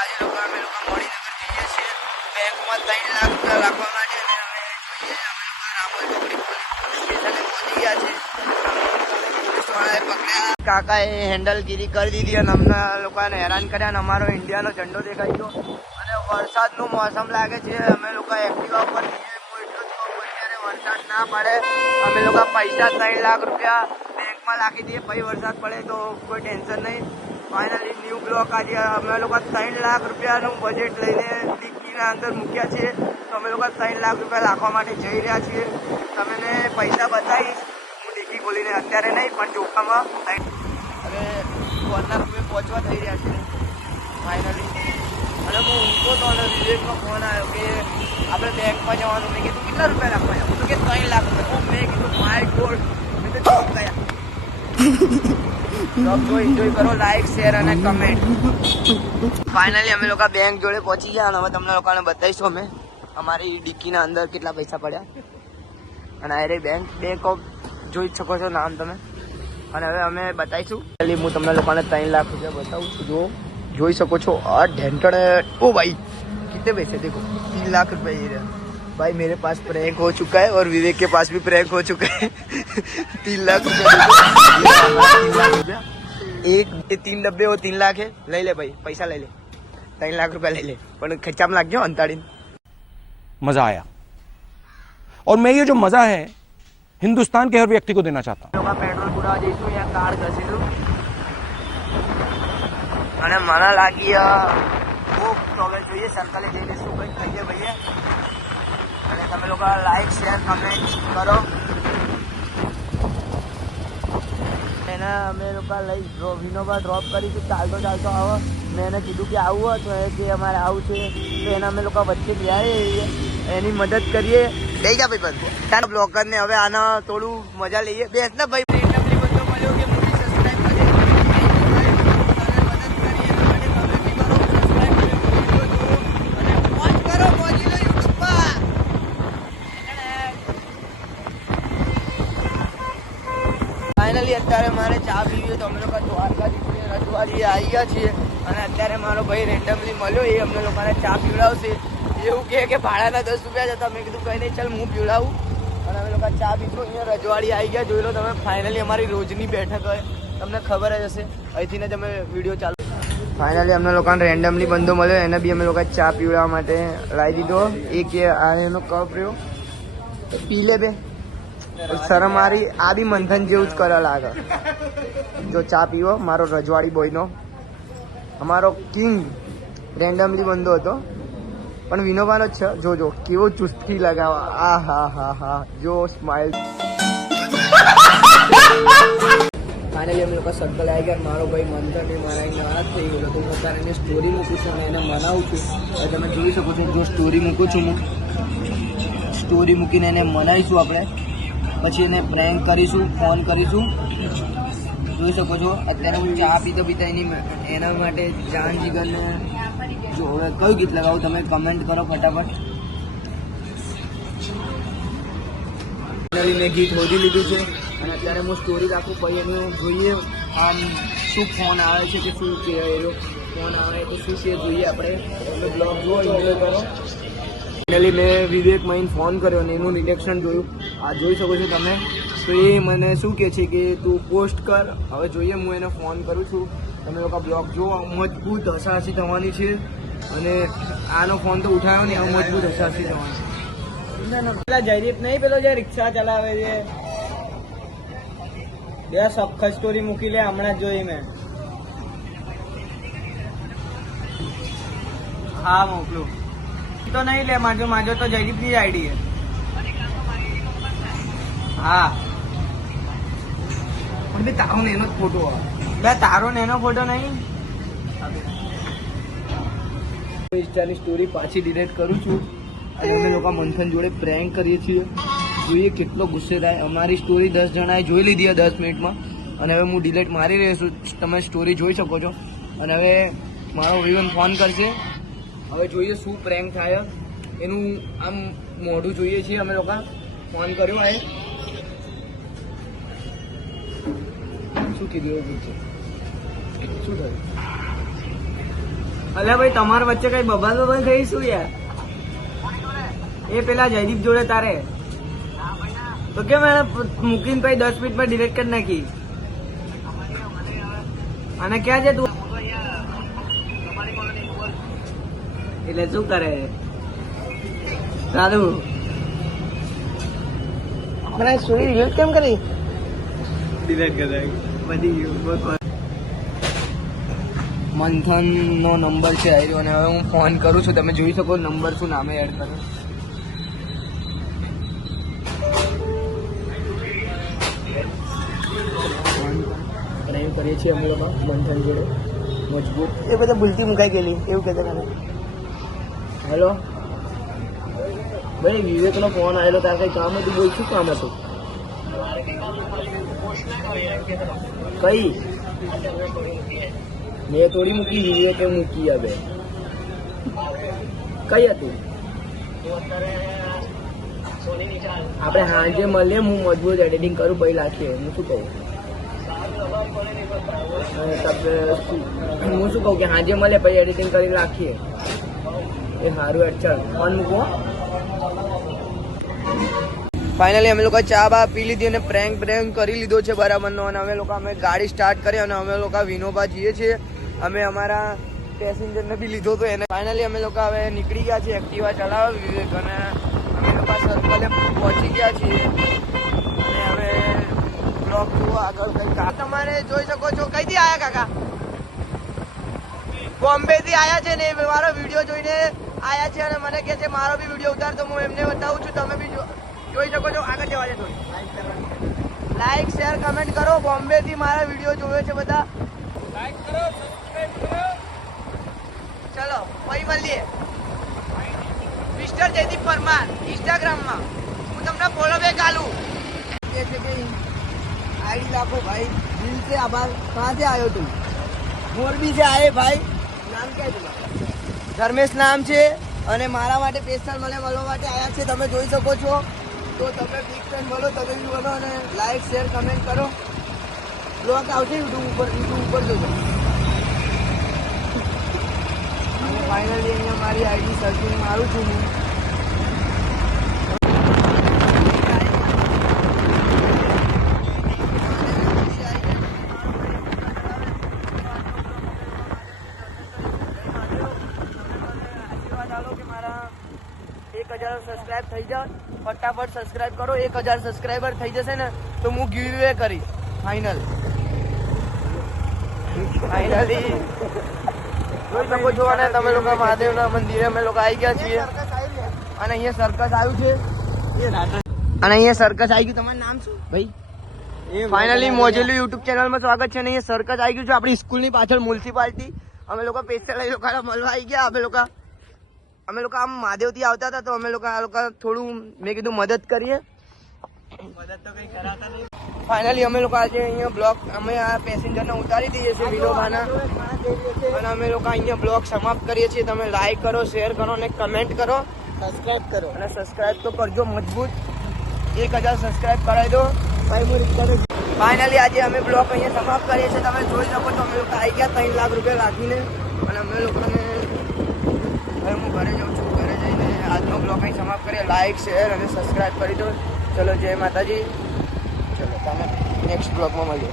આજે લોકો અમે લોકો મળીને જઈએ છીએ બેંકમાં 3 લાખ રૂપિયા રાખવા માટે અને અમે જોઈએ અમે લોકો રામોલ ચોકડી સ્ટેશને પહોંચી ગયા છે. પોલીસવાળાએ પકડ્યા, કાકાએ હેન્ડલગીરી કરી દીધી અને અમને લોકોને હેરાન કર્યા અને અમારો ઇન્ડિયાનો ઝંડો દેખાઈ ગયો અને વરસાદનું મોસમ લાગે છે. અમે લોકો એક્ટિવા પર જઈએ, હું એટલું જ કહું અત્યારે વરસાદ ના પડે અમે લોકો પૈસા 3 લાખ રૂપિયા બેંકમાં નાખી દઈએ, પછી વરસાદ પડે તો કોઈ ટેન્શન નહીં. ફાઇનલી ન્યૂ બ્લોક આજે અમે લોકો 3 લાખ રૂપિયાનું બજેટ લઈને ડિક્કીના અંદર મૂક્યા છીએ. તો અમે લોકો 3 લાખ રૂપિયા રાખવા માટે જઈ રહ્યા છીએ. તમને પૈસા બતાવીશ હું ડિક્કી ખોલીને, અત્યારે નહીં પણ ચોખામાં. હવે 4 લાખ રૂપિયા પહોંચવા થઈ રહ્યા છે ફાઇનલી. અને હું ઊંઘો તો અને વિવેકનો ફોન આવ્યો કે આપણે બેંકમાં જવાનું. મેં કીધું કેટલા રૂપિયા રાખવા આવ્યા? તો કે 3 લાખ રૂપિયા. મેં કીધું માય ગોડ, મેં તો ચોક ગયા. તો એન્જોય કરો, લાઈક શેર અને કમેન્ટ. ફાઇનલી અમે લોકો બેંક જોડે પહોંચી ગયા અને હવે તમને લોકોને બતાવીશું અમે અમારી ડિક્કીના અંદર કેટલા પૈસા પડ્યા. અને આ રહી બેંક ઓફ જોઈ શકો છો નામ તમે. અને હવે અમે બતાવીશું. હું તમને લોકોને 3 લાખ રૂપિયા બતાવું છું. જો જોઈ શકો છો આ ढेंटड़ ओ भाई कितने पैसे देखो 3 लाख रुपए ये रहा भाई. मेरे पास प्रैंक हो चुका है और विवेक के पास भी प्रैंक हो चुका है. 3 लाख रुपया एक 3 डब्बे हो 3 लाख है. ले ले भाई पैसा ले ले 3 लाख रुपया ले ले. પણ ખર્ચામાં લાગ્યો અંતાડીને. मजा आया और मैं ये जो मजा है हिंदुस्तान के हर व्यक्ति को देना चाहता हूँ. પેટ્રોલ પુરાવા જઈશું, યા કાર્ડ ઘસીશું અને મને લાગી ભૂખ તો હવે જોઈએ સર્કલે જઈને શું કંઈક ખાઈએ ભાઈએ. અને તમે લોકો લાઈક શેર કમેન્ટ કરો. એના અમે લોકો લઈ વિનોબા ડ્રોપ કરીશું. ચાલતો ચાલતો આવો. મેં એને કીધું કે આવું તો એ કે અમારે આવું છે તો એના અમે લોકો વચ્ચે ગયા એની મદદ કરીએ. લઈ જા ભાઈ બંધ તારા બ્લોગરને હવે આના થોડું મજા લઈએ. બેસ ને ભાઈ. બંધો મળ્યો કે મૂવી સબસ્ક્રાઈબ કરીએ. ફાઇનલી અત્યારે મારે ચા પીવી તો અમે લોકો દ્વારકાથી રજવાડી આવી ગયા છીએ. અને અત્યારે મારો ભાઈ રેન્ડમલી મળ્યો, એ અમને લોકોને ચા પીવડાવશે. એવું કે ભાડાના 10 રૂપિયા જ હતા. મેં કીધું કંઈ નહીં ચાલ હું પીવડાવું. અને અમે લોકો ચા પીધું. અહીંયા રજવાડી આવી ગયા. જોઈ લો તમે. ફાઇનલી અમારી રોજની બેઠક હોય તમને ખબર જ હશે. અહીંથી જ અમે વિડીયો ચાલુ. ફાઇનલી અમને લોકોને રેન્ડમલી બંધો મળ્યો, એને બી અમે લોકો ચા પીવડાવવા માટે લાવી દીધો. એ કે આ એનો કપ રહ્યો પી લે બે. શરમ મારી આ બી મંથન જેવું જ કરવા લાગે. જો ચા પીવો મારો રજવાડી બોયનો અમારો કિંગ રેન્ડમલી બંધો હતો પણ વિનોબાનો જ છે. જોજો કેવો ચુસ્તી લગાવવા. આ હા હા હા જો સ્માઇલ. ફાઇનલી અમે લોકો સર્કલ આવી ગયા. મારો ભાઈ મંથન મારા નારાજ થઈ ગયો તો હું અત્યારે એને સ્ટોરી મૂકું છું અને એને મનાવું છું. હવે તમે જોઈ શકો છો. જો સ્ટોરી મૂકું છું હું, સ્ટોરી મૂકીને એને મનાવીશું આપણે. પછી એને પ્રેન્ક કરીશું, ફોન કરીશું. જોઈ શકો છો અત્યારે હું ચા પીતા પીતા એના માટે જાન જીગરને જો હવે કયું ગીત લગાવું તમે કમેન્ટ કરો ફટાફટ. ફાઇનલી મેં ગીત શોધી લીધું છે અને અત્યારે હું સ્ટોરી રાખું. પછી એનું જોઈએ આમ શું ફોન આવે છે કે શું કે ફોન આવે તો શું છે જોઈએ આપણે. બ્લોગ જુઓ, એન્જોય કરો. ફાઇનલી મેં વિવેક મહીન ફોન કર્યો અને એનું રિએક્શન જોયું. આ જોઈ શકો છો તમે. તો એ મને શું કહે છે કે તું પોસ્ટ કર. હવે જોઈએ હું એને ફોન કરું છું. તમે લોકો બ્લોગ જુઓ. મજબૂત હસાહસી થવાની છે અને આનો ફોન તો ઉઠાવ્યો નહીં. આવું મજબૂત હસાહસી થવાની. પેલા જયદીપ નહીં, પેલો જે રિક્ષા ચલાવે છે બે સખત સ્ટોરી મૂકી લે. હમણાં જ જોઈ મેં. હા મોકલું તો નહીં લે. માજો તો જયદીપની જ આઈડી છે. હા પણ બે તારો ને એનો જ ફોટો બે તારો ને એનો ફોટો નહીં. ઇન્સ્ટાની સ્ટોરી પાછી ડિલીટ કરું છું અને અમે લોકો મંથન જોડે પ્રેન્ક કરીએ છીએ. જોઈએ કેટલો ગુસ્સે થાય. અમારી સ્ટોરી 10 જણાએ જોઈ લીધી 10 મિનિટમાં અને હવે હું ડિલીટ મારી રહ્યો છું. તમે સ્ટોરી જોઈ શકો છો. અને હવે મારો વિવન ફોન કરશે. હવે જોઈએ શું પ્રેન્ક થાય એનું આમ મોઢું જોઈએ છીએ. અમે લોકો ફોન કર્યો આ શું કીધું એવું પૂછે શું થયું. અલ્યા ભાઈ તમારા વચ્ચે કઈ બબાલ થઈ શું યાર? એ પેલા જયદીપ જોડે તારે તો કેમ એને મૂકીને પછી 10 મિનિટ પર ડિલીટ કરી નાખી? અને ક્યાં છે તું? એટલે શું કરે દાદુ? મને સ્ટોરી ડિલીટ કેમ કરી? ડિલીટ કરી બધી ગયું. મંથન નો નંબર છે આવ્યો અને હવે હું ફોન કરું છું. તમે જોઈ શકો નંબર શું નામે એડ કરો. પ્રેમ કરીએ છીએ અમે લોકો મંથન જોડે મજબૂત. એ બધા ભૂલતી મુકાઈ ગયેલી એવું કહેતા મને. હેલો ભાઈ, વિવેકનો ફોન આવેલો. તારે કઈ કામ હતું? બોલ શું કામ હતું? કઈ મેં થોડી મૂકી, વિવેકે મૂકી. હવે કઈ હતું? આપણે સાંજે મળીએ, હું મજબૂત એડિટિંગ કરું પછી નાખીએ. હું શું કહું? હું શું કહું કે સાંજે મળે પછી એડિટિંગ કરી નાખીએ. એ સારું યાર, ચાલ ફોન મૂકો. ફાઇનલી અમે લોકો ચા બા પી લીધી અને પ્રેન્ક કરી લીધો છે બરાબરનો. અને અમે લોકો ગાડી સ્ટાર્ટ કરી અને અમે લોકો વિનોબા જઈએ છીએ. અમે અમારા પેસેન્જરને બી લીધો તો એને. ફાઇનલી અમે લોકો હવે નીકળી ગયા છીએ એક્ટિવા ચલાવવા વિવેક, અને અમે લોકો સર્કલે પહોંચી ગયા છીએ. અને હવે બ્લોગ જુઓ આગળ. કઈ તમારે જોઈ શકો છો. કઈથી આયા કાકા? બોમ્બે થી આયા છે ને, મારો વિડીયો જોઈને આયા છે અને મને કહે છે મારો બી વિડીયો ઉતાર. તો હું એમને બતાવું છું. તમે બી જોઈ શકો છો. આગળ જવા દે થોડી. લાઈક શેર કમેન્ટ કરો. બોમ્બે થી મારા વિડીયો જોવે છે બધા. લાઈક કરો, સબસ્ક્રાઇબ કરો. ચલો પછી મળીએ. મિસ્ટર જયદીપ પરમાર ઇન્સ્ટાગ્રામમાં હું તમને ફોલો બેક આલું. ये છે કે आईडी लाखो भाई, दिल से आभार. कहाँ से आयो तुम? मोरबी से आए भाई. नाम क्या है तुम्हारा? ધર્મેશ નામ છે અને મારા માટે સ્પેશિયલ મને મળવા માટે આવ્યા છે. તમે જોઈ શકો છો. તો તમે બિગ ફેન બોલો, તમે બી બોલો અને લાઈક શેર કમેન્ટ કરો. બ્લોગ આવશે યુટ્યુબ ઉપર જોજો. અને ફાઇનલી અહીંયા મારી આઈડી સર્ચિંગ મારું છું હું. સબસ્ક્રાઇબ થઈ જાવ, ફટાફટ સબસ્ક્રાઇબ કરો. 1000 સબસ્ક્રાઇબર થઈ જશે ને તો હું ગીવ અવે કરીશ. ફાઇનલી જોઈ શકો છો. અને તમે લોકો મહાદેવના મંદિરે અમે લોકો આવી ગયા છીએ. અને અહીંયા સર્કસ આવ્યું છે. અને અહીંયા સર્કસ આવી ગયું. તમારું નામ શું ભાઈ? ફાઇનલી મોજેલું યુટ્યુબ ચેનલમાં સ્વાગત છે. અને અહીંયા સર્કસ આવી ગયું છે આપણી સ્કૂલની પાછળ મ્યુનિસિપાલિટી. અમે લોકો સ્પેશિયલ એ લોકો મળવા આવી ગયા. અમે લોકો આમ મહાદેવથી આવતા હતા તો અમે લોકો આ લોકો થોડું મેં કીધું મદદ કરીએ. મદદ તો કઈ કરાતા નહીં. ફાઇનલી અમે લોકો આજે અહીંયા બ્લોગ અમે આ પેસેન્જરને ઉતારી દઈએ છીએ વિનોબાના. અને અમે લોકો અહીંયા બ્લોગ સમાપ્ત કરીએ છીએ. તમે લાઈક કરો, શેર કરો અને કમેન્ટ કરો, સબસ્ક્રાઇબ કરો. અને સબસ્ક્રાઇબ તો કરજો મજબૂત. 1000 સબસ્ક્રાઇબ કરાવી દો. ફાઇનલી આજે અમે બ્લોગ અહીંયા સમાપ્ત કરીએ છીએ. તમે જોઈ શકો છો અમે લોકો આવી ગયા 3 લાખ રૂપિયા રાખીને. અને અમે લોકોને હવે હું ઘરે જાઉં છું. ઘરે જઈને આજનો બ્લોગ અહીં સમાપ્ત કરીએ. લાઈક શેર અને સબસ્ક્રાઈબ કરી દો. ચલો જય માતાજી. ચલો તમે નેક્સ્ટ બ્લોગમાં મળીએ.